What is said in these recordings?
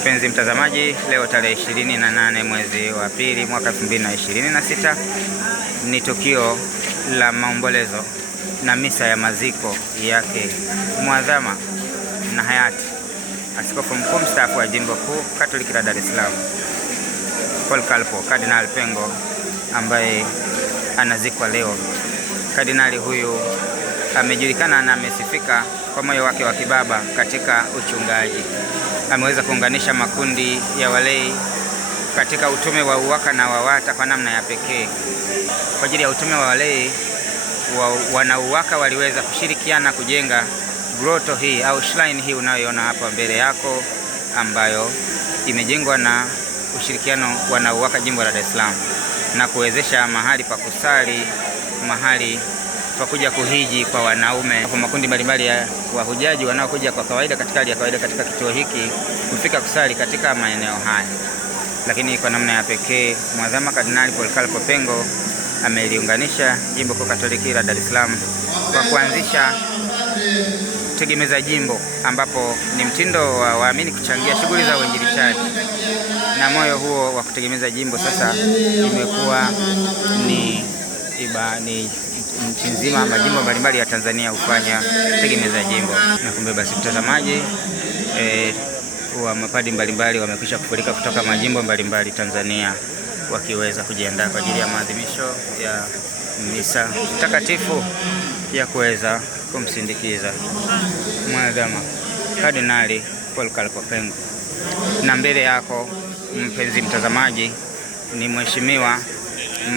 Mpenzi mtazamaji, leo tarehe 28 mwezi wa pili mwaka 2026 ni tukio la maombolezo na misa ya maziko yake mwadhama na hayati Askofu Mkuu mstaafu wa Jimbo Kuu Katoliki la Dar es Salaam Polycarp Kardinali Pengo, ambaye anazikwa leo. Kardinali huyu amejulikana na amesifika kwa moyo wake wa kibaba katika uchungaji. Ameweza kuunganisha makundi ya walei katika utume wa UWAKA na WAWATA kwa namna ya pekee. Kwa ajili ya utume wa walei, wana UWAKA waliweza kushirikiana kujenga grotto hii au shrine hii unayoiona hapa mbele yako, ambayo imejengwa na ushirikiano wa UWAKA Jimbo la Dar es Salaam, na kuwezesha mahali pa kusali, mahali pa kuja kuhiji kwa wanaume, kwa makundi mbalimbali ya wahujaji wanaokuja kwa kawaida katika hali ya kawaida katika kituo hiki kufika kusali katika maeneo haya. Lakini kwa namna ya pekee Mwadhama Kardinali Polycarp Pengo ameliunganisha Jimbo Kuu Katoliki la Dar es Salaam kwa kuanzisha tegemeza jimbo, ambapo ni mtindo wa waamini kuchangia shughuli za uinjilishaji, na moyo huo wa kutegemeza jimbo sasa imekuwa ni nchi nzima, majimbo mbalimbali ya Tanzania hufanya tegemeza jimbo. Na kumbe basi mtazamaji, wa mapadi mbalimbali wamekwisha kufurika kutoka majimbo mbalimbali Tanzania, wakiweza kujiandaa kwa ajili ya maadhimisho ya misa takatifu ya kuweza kumsindikiza Mwadhama Kardinali Polycarp Pengo. Na mbele yako mpenzi mtazamaji ni Mheshimiwa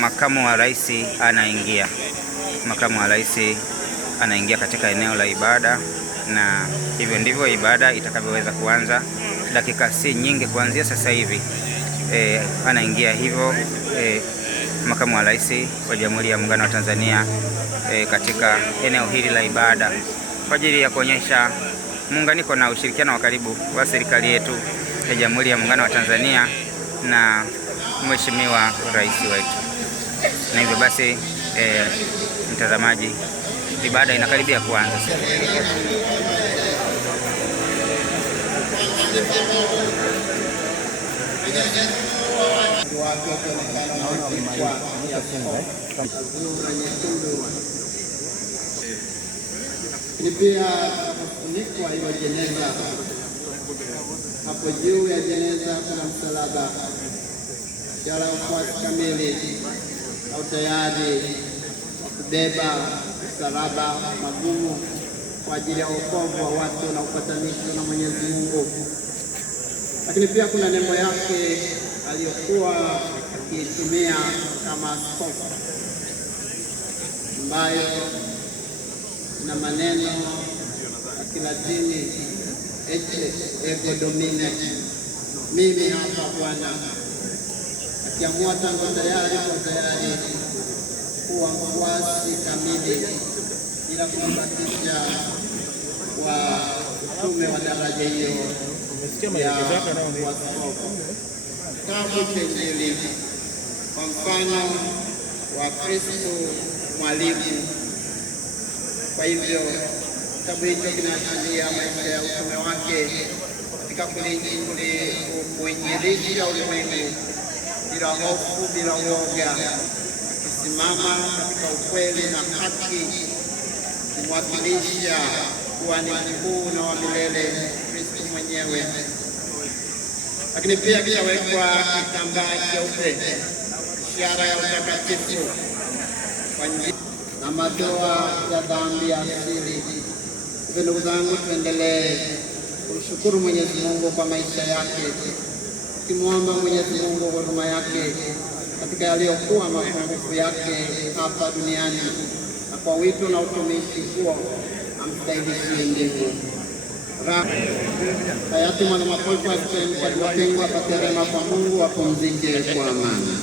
Makamu wa Rais anaingia. Makamu wa Rais anaingia katika eneo la ibada, na hivyo ndivyo ibada itakavyoweza kuanza dakika si nyingi kuanzia sasa hivi. Anaingia hivyo Makamu wa Rais wa Jamhuri ya Muungano wa Tanzania katika eneo hili la ibada kwa ajili ya kuonyesha muunganiko na ushirikiano wa karibu wa serikali yetu ya Jamhuri ya Muungano wa Tanzania na Mheshimiwa Rais wetu. Na hivyo basi mtazamaji, ibada inakaribia kuanza. Ni pia kufunikwa hiyo jeneza. Hapo juu ya jeneza kuna msalaba, ishara ya ufuasi kamili au tayari wa kubeba msalaba magumu kwa ajili ya wokovu wa watu na upatanisho na Mwenyezi Mungu. Lakini pia kuna nembo yake aliyokuwa akiitumia kama askofu, ambayo na maneno ya Kilatini Ecce ego Domine, mimi hapa Bwana, akiamua tangu tayari kuwa mfuasi kamili bila kubatisha wa utume wa daraja hiyo ya waskofu. Kitabu cha Injili kwa mfano wa Kristo mwalimu. Kwa hivyo kitabu hicho kinaashiria maisha ya utume wake katika kuinjilisha ulimwengu bila hofu, bila uoga, kusimama katika ukweli na haki, kumwakilisha kuhani mkuu na wa milele Kristo mwenyewe. Lakini pia kitawekwa kitambaa cheupe, ishara ya utakatifu kwa njia na madoa ya dhambi ya asili. Hivyo ndugu zangu, tuendelee kumshukuru Mwenyezi Mungu kwa maisha yake, tukimwomba Mwenyezi Mungu huruma yake katika yaliyokuwa mapungufu yake hapa duniani, na kwa wito na utumishi huo amstahilishie mbingu. Hayati Mwadhama Polycarp Pengo apate rehema kwa Mungu, apumzike kwa amani.